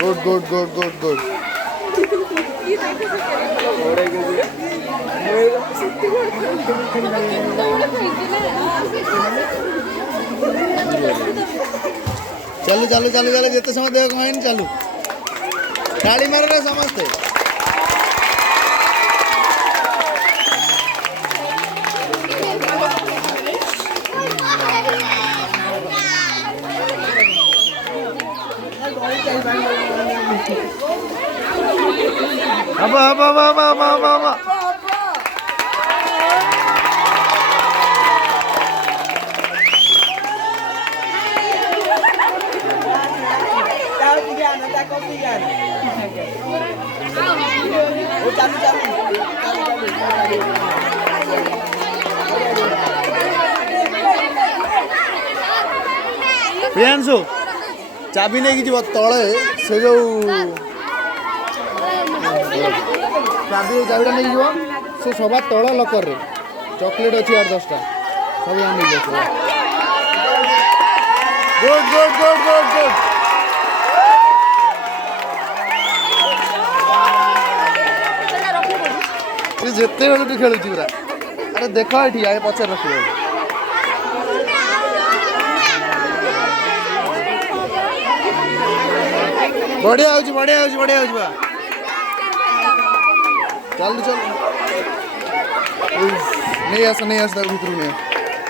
good good good good good चलू चलू चलू चलू जिते समय देह कमाइन चलू ताली मार रे समस्ते अब प्रियांशु चाबी नहीं कि तले से जो चाबी चाबीटा नहीं जीव से सभा तल लकर रे चॉकलेट अच्छी 8-10टा सब नहीं good good good good good जिते बेलू खेलुची पूरा अरे देख ये आगे पचार रख बढ़िया हो बढ़िया हो बढ़िया हो चल चल नहीं आस भीतर नहीं